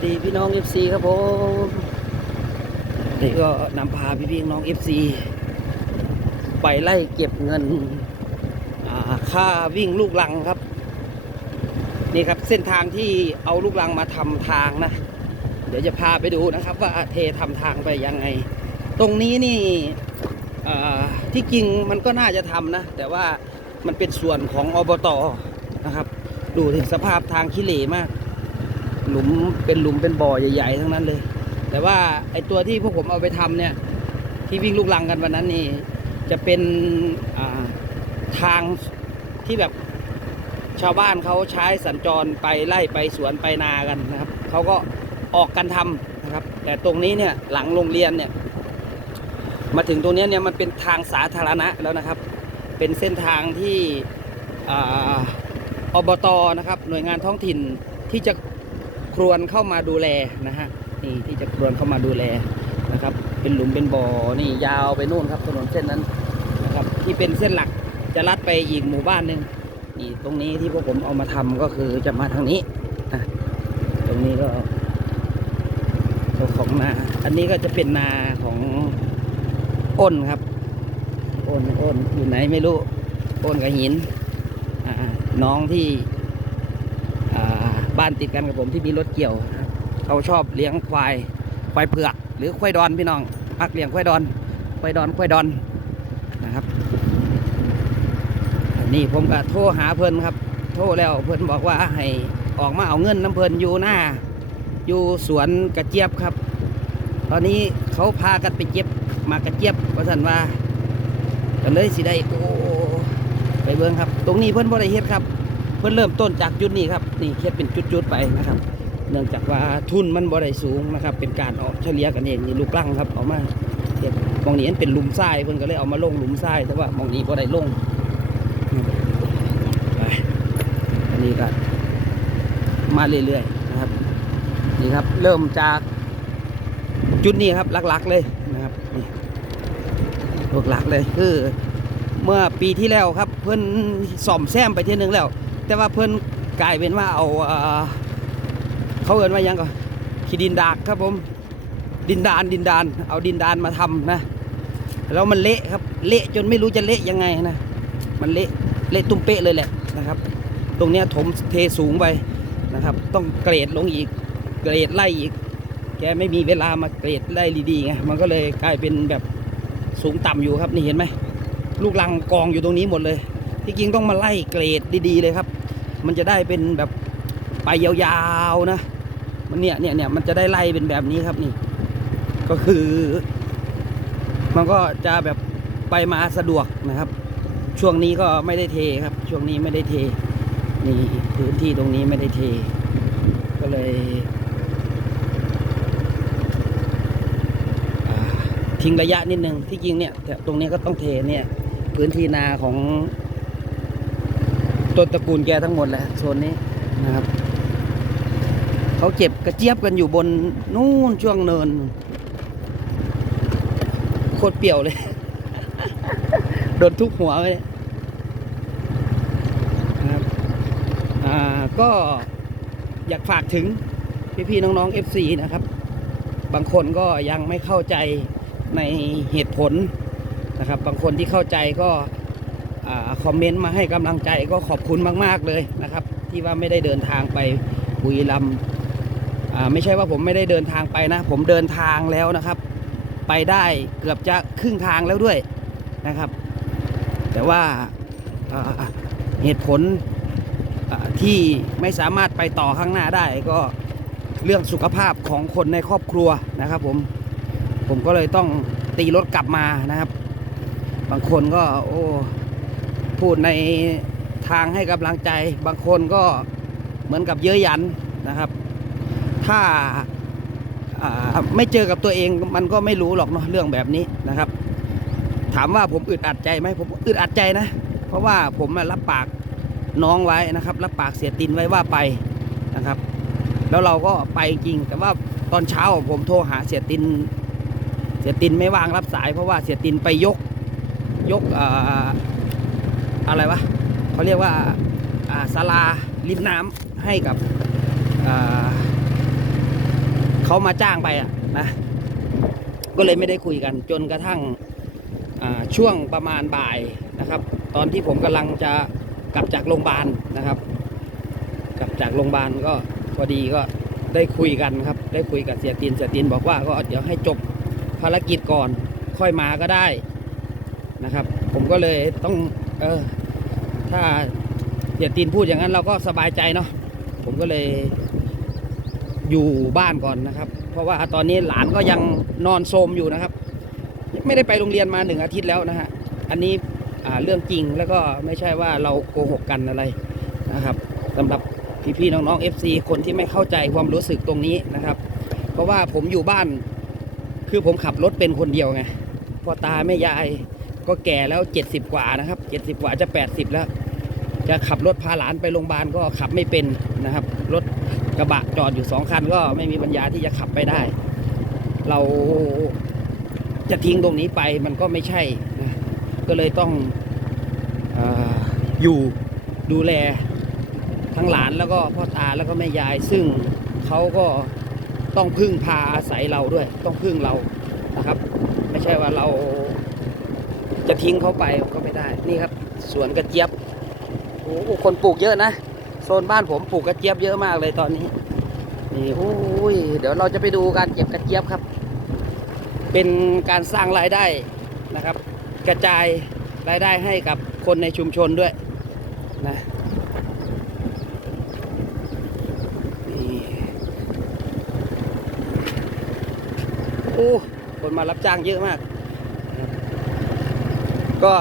สดีพี่น้อง FC ครับผมนี่ก็นำพาพี่พี่น้อง FC ไปไล่เก็บเงินค่าวิ่งลูกลังครับ นี่ครับเส้นทางที่เอาลูกลังมาทำทางนะ เดี๋ยวจะพาไปดูนะครับ ว่าเททำทางไปยังไง ตรงนี้นี่ที่จริงมันก็น่าจะทำนะ แต่ว่ามันเป็นส่วนของอบตนะครับ ดูถึงสภาพทางขี้เหร่มาก หลุมเป็นหลุมเป็นบ่อใหญ่ๆทั้งนั้นเลย แต่ว่าไอตัวที่พวกผมเอาไปทำเนี่ย ที่วิ่งลูกลังกันวันนั้นนี่ จะเป็นาทางที่แบบชาวบ้านเขาใช้สัญจรไปไล่ไปสวนไปนากันนะครับเขาก็ออกกันทำนะครับ แต่ตรงนี้เนี่ยหลังโรงเรียนเนี่ย มาถึงตรงนี้เนี่ยมันเป็นทางสาธารณะแล้วนะครับ เป็นเส้นทางที่ออบตนะครับ หน่วยงานท้องถิ่นที่จะ รวนเข้ามาดูแลนะฮะนี่ที่จะครวนเข้ามาดูแลนะครับ เป็นหลุมเป็นบ่อนี่ยาวไปนู่นครับถนนเส้นนั้นนะครับ ที่เป็นเส้นหลักจะลัดไปอีกหมู่บ้านหนึ่งนี่ตรงนี้ที่พวกผมเอามาทำก็คือจะมาทางนี้นะตรงนี้ก็ของนา อันนี้ก็จะเป็นนาของอ้นครับอ้นอ้นอยู่ไหนไม่รู้อ้นกับหินน้องที่ บ้านติดกันกับผมที่มีรถเกี่ยว เขาชอบเลี้ยงควายควายเผือก หรือควายดอนพี่น้องมักเลี้ยงควายดอนควายดอนควายดอนนะครับ นี่ผมก็โทรหาเพิ่นครับ โทรแล้วเพิ่นบอกว่าให้ออกมาเอาเงินน้ำเพิ่นอยู่หน้า อยู่สวนกระเจี๊ยบครับ ตอนนี้เขาพากันไปเก็บมากระเจี๊ยบว่าะสันว่าก็เลยสิได้โอ้ไปเบิ่งครับ ตรงนี้เพิ่นบ่ได้เฮ็ดครับ เพิ่นเริ่มต้นจากจุดนี้ครับนี่เฮ็ดเป็นจุดๆไปนะครับ เนื่องจากว่าทุนมันบ่ได้สูงนะครับ เป็นการออกเฉลี่ยกันเองนี่ลูกลังครับเอามาเฮ็ดมองนี้มันเป็นหลุมทรายเพิ่นก็เลยเอามาลงหลุมทรายแต่ว่ามองนี้บ่ได้ลงไปอันนี้ก็มาเรื่อยๆนะครับนี่ครับ เริ่มจากจุดนี้ครับหลักๆเลยนะครับนี่หลักๆเลยคือเมื่อปีที่แล้วครับ เพื่อนซ่อมแซมไปเที่ยนึงแล้ว แต่ว่าเพื่อนกลายเป็นว่าเอาเขาเอินว่ายังก็ขี้ดินดากครับผม ดินดานดินดาน เอาดินดานมาทำนะ แล้วมันเละครับ เละจนไม่รู้จะเละยังไงนะ มันเละเละตุ้มเป๊ะเลยแหละนะครับ ตรงเนี้ยถมเทสูงไปนะครับ ต้องเกรดลงอีก เกรดไล่อีก แกไม่มีเวลามาเกรดไล่ดีๆไง มันก็เลยกลายเป็นแบบสูงต่ำอยู่ครับนี่เห็นไหมลูกลังกองอยู่ตรงนี้หมดเลย ที่จริงต้องมาไล่เกรดดีๆเลยครับ มันจะได้เป็นแบบไปยาวๆนะ มันเนี่ยเนี่ยเนี่ยมันจะได้ไล่เป็นแบบนี้ครับนี่ ก็คือ มันก็จะแบบไปมาสะดวกนะครับ ช่วงนี้ก็ไม่ได้เทครับ ช่วงนี้ไม่ได้เท นี่พื้นที่ตรงนี้ไม่ได้เท ก็เลยทิ้งระยะนิดนึงที่จริงเนี่ยแต่ตรงนี้ก็ต้องเทเนี่ย พื้นที่นาของ ต้นตระกูลแกทั้งหมดแหละโซนนี้นะครับเขาเจ็บกระเจี๊ยบกันอยู่บนนู่นช่วงเนิน โคตรเปี่ยวเลย โดนทุกหัวไปเลยนะครับอ่าก็อยากฝากถึงพี่ๆน้องๆ FC นะครับ บางคนก็ยังไม่เข้าใจในเหตุผลนะครับ บางคนที่เข้าใจก็ คอมเมนต์มาให้กำลังใจก็ขอบคุณมาก ๆ เลยนะครับ ที่ว่าไม่ได้เดินทางไปบุรีรัมย์ไม่ใช่ว่าผมไม่ได้เดินทางไปนะ ผมเดินทางแล้วนะครับ ไปได้เกือบจะครึ่งทางแล้วด้วยนะครับ แต่ว่าเหตุผลที่ไม่สามารถไปต่อข้างหน้าได้ก็เรื่องสุขภาพของคนในครอบครัวนะครับผมผมก็เลยต้องตีรถกลับมานะครับ บางคนก็โอ้ พูดในทางให้กำลังใจ บางคนก็เหมือนกับเย้ยหยันนะครับ ถ้าาไม่เจอกับตัวเองมันก็ไม่รู้หรอกเนาะเรื่องแบบนี้นะครับ ถามว่าผมอึดอัดใจไหมผมอึดอัดใจนะ เพราะว่าผมรับปากน้องไว้นะครับ รับปากเสียตินไว้ว่าไปนะครับ แล้วเราก็ไปจริง แต่ว่าตอนเช้าผมโทรหาเสียติน เสียตินไม่ว่างรับสาย เพราะว่าเสียตินไปยกยก อะไรวะเขาเรียกว่าอ่าศาลาริมน้ำให้กับเขามาจ้างไปอะนะก็เลยไม่ได้คุยกันจนกระทั่งช่วงประมาณบ่ายนะครับ ตอนที่ผมกำลังจะกลับจากโรงพยาบาลนะครับ กลับจากโรงพยาบาลก็พอดีก็ได้คุยกันครับ ได้คุยกับเสียตินเสียตินบอกว่าก็เดี๋ยวให้จบภารกิจก่อนค่อยมาก็ได้นะครับ ผมก็เลยต้อง เออ ถ้าเสียตินพูดอย่างนั้นเราก็สบายใจเนาะผมก็เลยอยู่บ้านก่อนนะครับ เพราะว่าตอนนี้หลานก็ยังนอนโทรมอยู่นะครับ ไม่ได้ไปโรงเรียนมาหนึ่งอาทิตย์แล้วนะฮะอันนี้เรื่องจริงแล้วก็ไม่ใช่ว่าเราโกหกกันอะไรนะครับสำหรับพี่ๆน้องๆ FC คนที่ไม่เข้าใจความรู้สึกตรงนี้นะครับ เพราะว่าผมอยู่บ้าน คือผมขับรถเป็นคนเดียวไงพ่อตาแม่ยาย ก็แก่แล้ว70กว่านะครับ70กว่าจะ80แล้ว จะขับรถพาหลานไปโรงพยาบาลก็ขับไม่เป็นนะครับ รถกระบะจอดอยู่สองคันก็ไม่มีปัญญาที่จะขับไปได้ เราจะทิ้งตรงนี้ไปมันก็ไม่ใช่นะก็เลยต้องออยู่ดูแลทั้งหลานแล้วก็พ่อตาแล้วก็แม่ยาย ซึ่งเขาก็ต้องพึ่งพาอาศัยเราด้วย ต้องพึ่งเรานะครับ ไม่ใช่ว่าเรา จะทิ้งเขาไปก็ไม่ได้ นี่ครับสวนกระเจี๊ยบโอ้โหคนปลูกเยอะนะโซนบ้านผมปลูกกระเจี๊ยบเยอะมากเลยตอนนี้นี่โอ้ยเดี๋ยวเราจะไปดูการเก็บกระเจี๊ยบครับ เป็นการสร้างรายได้นะครับ กระจายรายได้ให้กับคนในชุมชนด้วยนะนี่โอ้คนมารับจ้างเยอะมาก ก็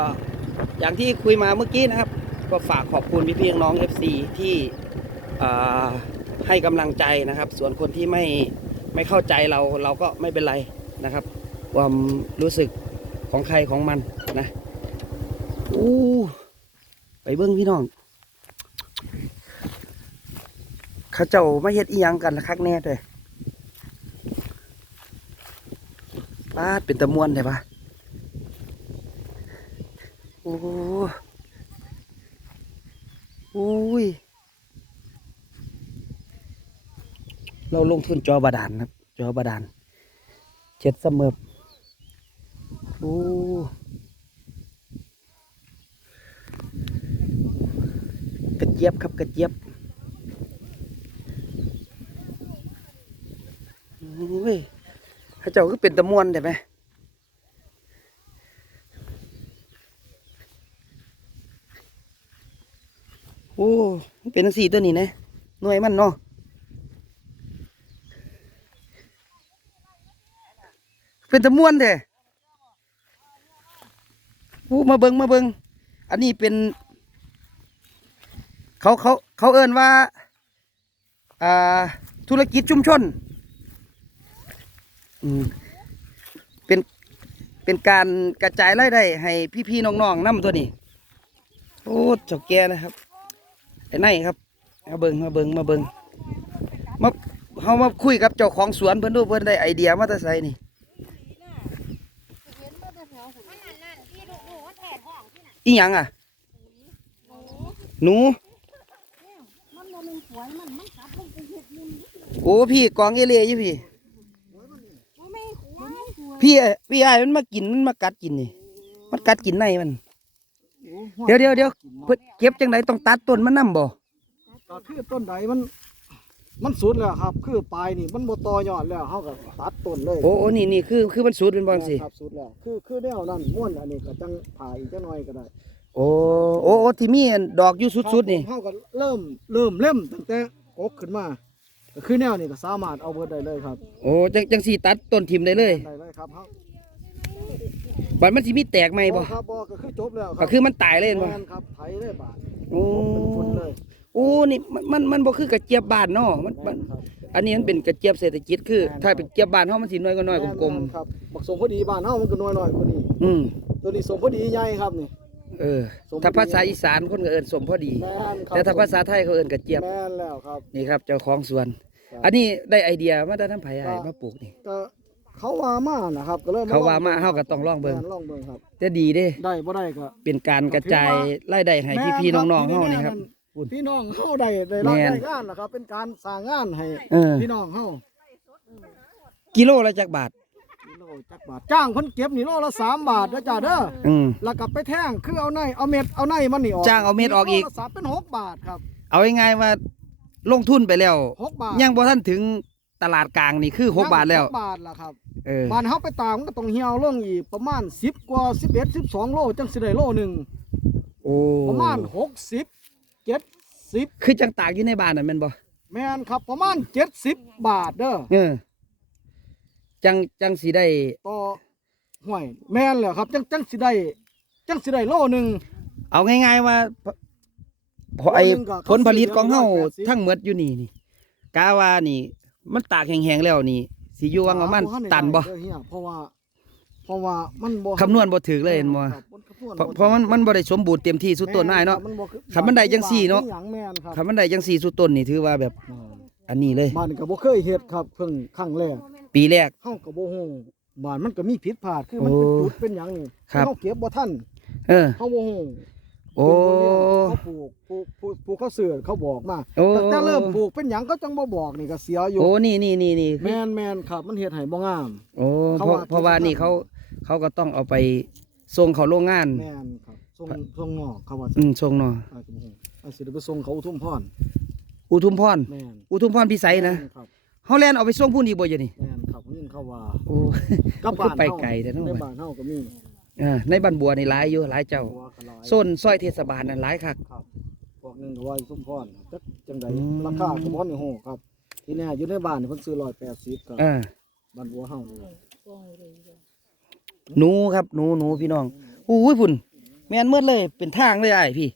อย่างที่คุยมาเมื่อกี้นะครับ ก็ฝากขอบคุณพี่พี่น้อง FC ที่อ่ให้กำลังใจนะครับ ส่วนคนที่ไม่ไม่เข้าใจเราเราก็ไม่เป็นไรนะครับ ความรู้สึกของใครของมันนะอู้ไปเบิ้งพี่น้องเขาเจ้าไม่เฮ็ดอีหยังกันละคักแน่เลยป้าดเป็นตะมวนเลยปะ อ้โอ้ย เราลงทุนจอบาดาลครับ จอบาดาลเช็ดเสมอโอ้กระเจี๊ยบครับกระเจี๊ยบโอ้ยพระเจ้าก็เป็นตะมวนได้ไหม โอ้เป็นสีตัวนี้นะหน่วยมันเนาะเป็นตะม่วนเด้อู้มาเบิงมาเบิงอันนี้เป็น เขาเขาเขาเอินว่า อ่า ธุรกิจชุมชนอืมเป็นเป็นการกระจายรายได้ให้พี่ๆน้องๆนํตัวนี้ โอ้เจ้าแก่นะครับ ไอ้ไนครับมาเบิงมาเบิงมาเบิงมาเขามาคุยกับเจ้าของสวนเพิ่อนดูเพิ่อนได้ไอเดียมาต่ไสนี่อีหยังอะ หนูโอ้พี่กองเอเลียอยู่พี่ พี่พี่ไอ้มันมากินมันมากัดกินนี่ มันกัดกินในมัน เดี๋ยวเดี๋ยวเดี๋ยวเพิ่นเก็บจังไดต้องตัดต้นมันนํบ่ก็คือต้นใดมัน มันสุดแล้วครับ คือปลายนี่มันบ่ต่อยอดแล้วเฮาก็ตัดต้นเลยโอ้โอ้นี่นี่คือคือมันสูดเป็นบอลสิครับสุดแล้วคือคือแนวนั้นม้วนอันนี้ก็จังผ่าอีกจังหน่อยก็ได้โอ้โอ้โอ้ที่มีอันดอกอยู่สุดๆนี่เฮาก็เริ่มเริ่มเล่มตั้งแต่กกขึ้นมาก็คือแนวนี้ก็สามารถเอาเบิดได้เลยครับ โอ้จังจังสีตัดต้นทิมได้เลยได้เลยครับเฮา บัดมันสิมีแตกไหมบ่ครับบ่ก็คือจบแล้วคก็รับคือมันตายเลยเห็นบ่แม่นครับไถเลยบาดโอ้เป็นฝุ่นเลยโอ้นี่มันมันมันบ่คือกระเจี๊ยบบ้านเนาะมันมันครับอันนี้มันเป็นกระเจี๊ยบเศรษฐกิจคือแม่นถ้าเป็นเจี๊ยบบ้านเฮามันสิน้อยก็น้อยกลมครับบักสมพอดีบ้านเฮามันก็น้อยๆกว่านี้ๆอืมตัวนี้สมพอดีใหญ่ครับนี่ เออ สมพอดี ถ้าภาษาอีสานคนก็เอิ้นสมพอดี แม่นครับแต่ถ้าภาษาไทยเขาเอิ้นกระเจี๊ยบแม่นแล้วครับ นี่ครับเจ้าของสวน ครับอันนี้ได้ไอเดียมาได้ทำไผอ้ายก็มาปลูกนี่ ก็ เขาว่ามานะครับ ก็เลยเขาว่ามาเฮาก็ต้องลองเบิ่งแม่นลองเบิ่งครับแต่ดีเด้ ได้บ่ได้ก็เป็นการกระจายรายได้ให้พี่ๆน้องๆเฮานี่ครับพูดพี่น้องเฮาได้ได้รับแม่นได้งานนะครับ เป็นการสร้างงานให้เออพี่น้องเฮากิโลละจักบาทกิโลจักบาทจ้างเพิ่นเก็บนี่โลละสามบาทนะจ้าเด้ออืมแล้วกลับไปแท่งคือเอาในเอาเม็ดเอาในมันนี่ออกจ้างเอาเม็ดออกอีกโลละสามเป็นหกบาทครับ เอาง่ายๆว่าลงทุนไปแล้วหกบาทยังบ่ทันถึงตลาดกลางนี่คือหกบาทแล้วหกบาทละครับ เออบ้านเฮาไปตามมันก็ต้องเหี่ยวลงอีกประมาณ10กว่า11 12โลจังสิได้โลหนึงโอ้ประมาณ60 70คือจังตากอยู่ในบ้านน่ะแม่นบ่แม่นครับประมาณ70บาทเด้อเออจังจังสิได้ต่อห่วยแม่นแล้วครับ จังจังสิได้จังสิได้โลหนึงเอาง่ายๆว่าพอไอ้วันหนึ่งก็ผลผลิตของเฮาเขาซื้อทั้งหมดอยู่นี่นี่กาว่านี่ มันตากแห้งๆแล้วนี่ สิอยู่วังประมาณตันบ่เด้อเฮียเพราะว่าเพราะว่ามันบ่คำนวณบ่ถึกเลยเห็นบ่ครับมันคำนวณเพราะเพราะมันมันบ่ได้สมบูรณ์เต็มที่สุดต้นได้เนาะแม่ครับคันมันได้จังสี่เนาะหยังแม่นครับคันมันได้จังสี่สุดต้นนี่ถือว่าแบบอันนี้เลยบ้านก็บ่เคยเฮ็ดครับเพิ่งครั้งแรกปีแรกเฮาก็บ่ฮู้บ้านมันก็มีผิดพลาดคือมันเป็นโอ้จุดเป็นหยังนี่ครับเฮาเก็บบ่ทันเออเฮาบ่ฮู้ โอ้ เขาปลูกปลูกปลูกปลูกเขาเสือเขาบอกมาโอ้แต่แต่เริ่มปลูกเป็นหยังก็จังบ่บอกนี่ก็เสียอยู่โอ้นี่นี่นี่นี่แม่นแม่นครับมันเฮ็ดให้บ่งาม โอ้เพเขาราะว่า เพราะว่านี่เขาเขาก็ต้องเอาไปส่งเขาโรงงาน แม่นครับส่งส่งนอกเขาว่าอืมส่งเนาะอาจจะบ่ฮู้อาจสิได้ไปส่งเขาอุทุมพรอุทุมพรแม่นอุทุมพรพิสัยนะแม่ครับเฮาแล่นเอาไปส่งผู้นี้บ่อยู่นี่แม่นครับผมยินเขาว่าโอ้ กับมันคือไปไกลแต่ในเนาะบ้านเฮาก็มี เออในบ้านบัวนี่หลายอยู่หลายเจ้าหัวกะลายโซนซอยเทศบาลนั่นหลายคัก ครับพวกหนึงก็ว่าอุทุมพรจักจังไดอืม ราคาก็บ่นี่ฮู้ครับ ที่แน่อยู่ในบ้านนี่เพิ่นซื้อ180ครับเออบ้านบัวเฮาหนูครับหนูหนูพี่น้องอู้ยพุ่นแม่นเมื่อเลยเป็นทางเลยไอ้ายพี่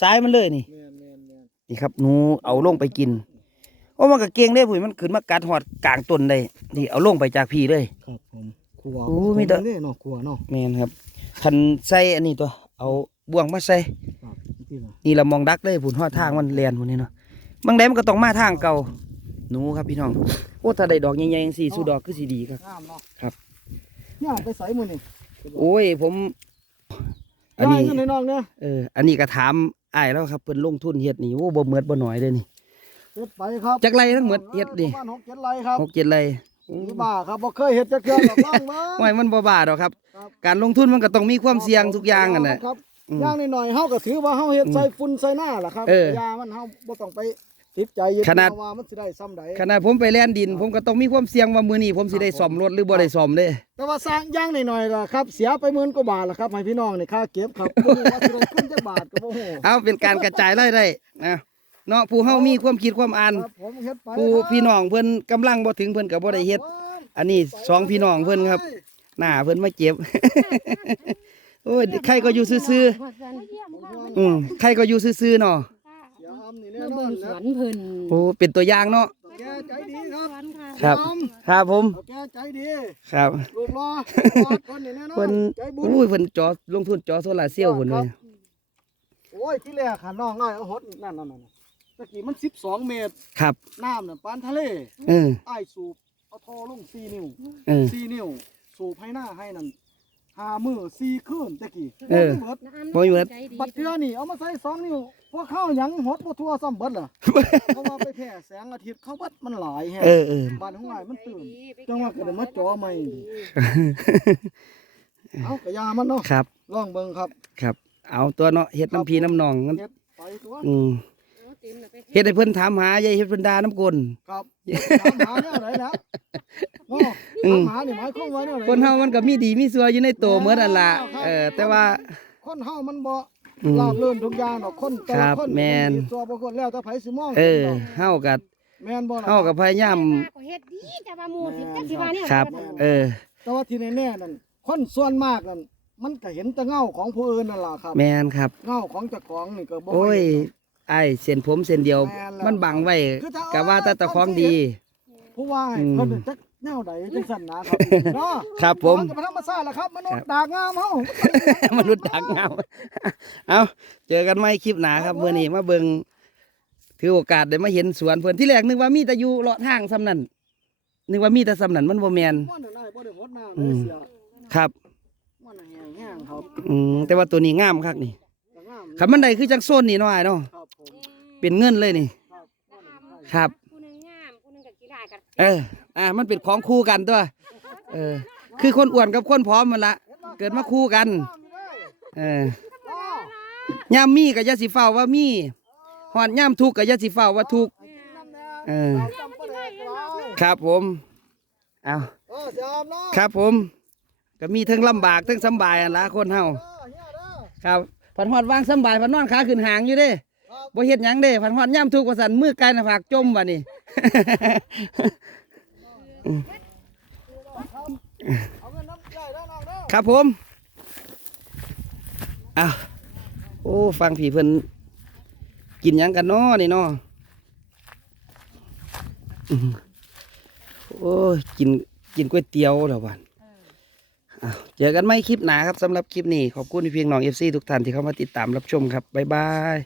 สายมันเลยนี่ แม่นแม่นแม่นนี่ครับหนูเอาลงไปกินโอ้มันก็เก่งได้พุ่นมันขึ้นมากัดหอดกลางต้นได้นี่เอาลงไปจากพี่เลย ครับผม ครัวโอ้มีแต่นี่เนาะครัวเนาะแม่นครับคันใส่อันนี้ตัว เอาบ่วงมาใส่ ครับนี่ล่ะนี่เรามองดักเลยพุ่นหอดทางมันแลนพุ่นนี่เนาะบางแดมันก็ต้องมาทางเก่าหนูครับพี่น้อง โอ้ถ้าได้ดอกใหญ่ๆจังซี่สู้ดอกคือสิดีครับ งามเนาะครับย่างไปใส่มื้อนี่โอ้ยผม อันนี้ย่างเงินน้องเด้อเออ อันนี้ก็ถามอ้ายแล้วครับเพิ่นลงทุนเฮ็ดนี่โอ้บ่เหมือดบ่น้อยเลยนี่ เฮ็ดไปครับจักไรทั้งหมดเฮ็ดดิประมาณ6 7ไร่ครับหกเจ็ดไร นี่บ้าครับบ่เคยเฮ็ดจักเทื่อหรอกลองมาไม่มันบ่บาดหรอกครับ ครับ การลงทุนมันก็ต้องมีความเสี่ยงทุกอย่างกันน่ะ ครับอืมย่างนิดหน่อยๆเฮาก็ถือว่าเฮาเฮ็ดอืมใส่ฝุ่นใส่หน้าล่ะครับเออยามันเฮาบ่ต้องไปติดใจยึดขนาด ว่ามันสิได้ซ้ำใด ขณะผมไปแล่นดิน ผมก็ต้องมีความเสี่ยงว่ามื้อนี้ผมสิได้ซ่อมรถหรือบ่ได้ซ่อมเด้ แต่ว่าสร้างย่างหน่อยๆล่ะครับ เสียไปหมื่นกว่าบาทล่ะครับให้พี่น้องนี่ค่าเก็บครับบ่รู้ว่าสิได้ขึ้นจักบาทก็บ่ฮู้ เอาเป็นการกระจายรายได้นะ เนาะผู้เฮามีความคิดความอ่านครับผมเฮ็ดไปผู้ครับพี่น้องเพิ่นกำลังบ่ถึงเพิ่นก็บ่ได้เฮ็ด อันนี้สองพี่น้องเพิ่นครับ หน้าเพิ่นมาเก็บ โอ้ยใครก็อยู่ซื่อๆอืมใครก็อยู่ซื่อๆเนาะยามนี่แน่มานอเบิ่นงสนะวนเพิ่นโอ้เป็นตัวอย่างเนาะแกใจดีครับครับยามครับผม แกใจดีครับรูปรอคนนี่แน่นอเพิ่นนใจบุญ อุ้ยเพิ่นจอลงทุนจอโซลาร์เซลล์พุ่นเลย โอ้ยที่แรกค่ะน้องน้อยเอาหดนั่นนั่นนั่น ตะกี้มัน12เมตร ครับ น้ำน่ะปานทะเลเอออ้ายสูบเอาท่อลง4นิ้วเออ4นิ้ว สูบให้หน้าให้นั่นห้ามือ4คืนตะกี้เออหมดบ่อยู่แล้วบัดเทื่อนี่เอามาใส่2นิ้วพวกเข้าหยังหดบ่ทั่วซ้ำเบิดล่ะ เพราะว่าไปแผ่แสงอาทิตย์เขาเบัดมันหลายแฮะ เออเออบ้านของหลายมันตื่น จังว่าก็ได้มาจ่อใหม่ เอากระยามันเนาะครับ ลองเบิ่งครับ ครับ เอาตัวเนาะเฮ็ดน้ำพีน้ำนองมันเฮ็ดไปตัวอืม เฮ็ดให้เพิ่นถามหาอย่าเฮ็ดเพิ่นด่าน้ำกลครับถามหาแนวไหนแล้วโอ้อืถามมหานี่หมายความว่าแนวไหนคนเฮามันก็มีดีมีซัวอยู่ในตัวเหมือนนั่นล่ะเออแต่ว่าคนเฮามันบ่อืมราบรื่นทุกอย่างดอกคนแต่ครัละบคนแม่นมีตัวบ่คนแล้วแต่ไผสิมองเออนาะเฮาก็แม่นบ่ล่ะเฮาก็พยายามก็เฮ็ดดีแต่ว่าหมู่สิจักสิว่าเนี่ยครับ เออ แต่ว่าที่แน่ๆนั่นคนส่วนมากนั่นมันก็เห็นแต่เงาของผู้อื่นนั่นล่ะครับ แม่นครับ เงาของเจ้าของนี่ก็บ่โอ้ยค่เห็นดอก ไอ้เส้นผมเส้นเดียว แม่นแล้วมันบังไว้คือถ้าก็ว่าแต่ตะของดี ผู้ว่าให้อืมเพิ่นจักแนวใดจังซั่นนะครับเนาะครับผมนก็เป็นธรรมชาติแหละครับมนุษย์ดากงามเฮา มนุษย์ดักงามเอาเจอกันใหม่คลิปหนาครับเมื่อนี้มาเบิงถือโอกาสได้มาเห็นสวนเพื่อนที่แรกนึกว่ามีแต่อยู่เลาะทางซ้ำนั่นนึกว่ามีแต่ซ้ำนั่นมันบ่แมนมันน่ะได้บ่ได้หดน้ำอืได้มเสียครับมันน่ะแห้งๆครับอืมแต่ว่าตัวนี้งามคักนี่ก็งามขับมันได้คือจังโซนนี่เน้อยเนาะครับผม เป็นเงินเลยนี่ครับครับ ผู้หนึงงามผู้หนึงก็ขี้ร้ายกันเออ อ่า มันเป็นของคู่กันตัว เออ คือคนอ้วนกับคนผอมมันละ เกิดมาคู่กัน เออย่ามมีกับยาสีเฝ้าว่ามีหอดย่ามทุกข์กับยาสีเฝ้าว่าทุกข์เออ ครับผม เอาเออจามเนาะครับผม ก็มีทั้งลำบากทั้งสำบายอันละคนเฮาเออเฮียเด้อครับผันหอดวางสำบายผันนอนขาขึ้นหางอยู่เด้ครั บบ่เฮ็ดหยังเด้ผันหอดย่ำทุกข์ว่าสั่นมือไกลน้าผากจมว่ะนี่เอาเงินน้ำใจด้น้องเด้อครับผมอ้าวโอ้ฟังผีเพิ่นกินหยังกันน้อนี่น้ออื้อหือโอ้ยกินกินก๋วยเตี๋ยวแล้ววันอ้าวเจอกันไหมคลิปหนาครับสำหรับคลิปนี้ ขอบคุณพี่เพียงน้องเอฟซีทุกท่านที่เข้ามาติดตามรับชมครับ บ๊ายบาย